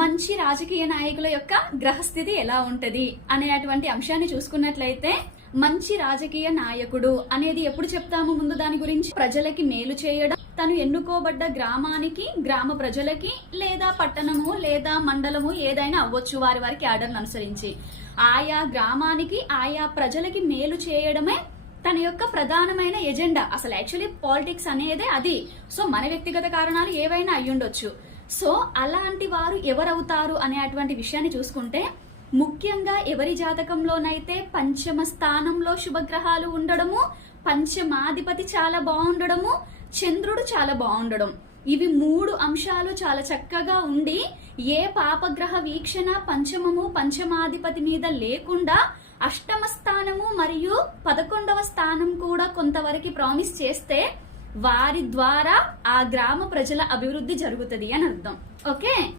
మంచి రాజకీయ నాయకుల యొక్క గ్రహస్థితి ఎలా ఉంటది అనేటువంటి అంశాన్ని చూసుకున్నట్లయితే, మంచి రాజకీయ నాయకుడు అనేది ఎప్పుడు చెప్తాము? ముందు దాని గురించి ప్రజలకి మేలు చేయడం, తను ఎన్నుకోబడ్డ గ్రామానికి, గ్రామ ప్రజలకి, లేదా పట్టణము లేదా మండలము ఏదైనా అవ్వచ్చు, వారి వారికి ఆర్డర్ను అనుసరించి ఆయా గ్రామానికి ఆయా ప్రజలకి మేలు చేయడమే తన యొక్క ప్రధానమైన ఎజెండా. అసలు యాక్చువల్లీ పాలిటిక్స్ అనేదే అది. సో మన వ్యక్తిగత కారణాలు ఏవైనా అయ్యుండొచ్చు. సో అలాంటి వారు ఎవరవుతారు అనేటువంటి విషయాన్ని చూసుకుంటే, ముఖ్యంగా ఎవరి జాతకంలోనైతే పంచమ స్థానంలో శుభగ్రహాలు ఉండడము, పంచమాధిపతి చాలా బాగుండడము, చంద్రుడు చాలా బాగుండడం, ఇవి 3 అంశాలు చాలా చక్కగా ఉండి, ఏ పాపగ్రహ వీక్షణ పంచమము పంచమాధిపతి మీద లేకుండా అష్టమ స్థానము మరియు 11వ స్థానం కూడా కొంతవరకు ప్రామిస్ చేస్తే, వారి ద్వారా ఆ గ్రామ ప్రజల అభివృద్ధి జరుగుతుంది అని అర్థం. ఓకే.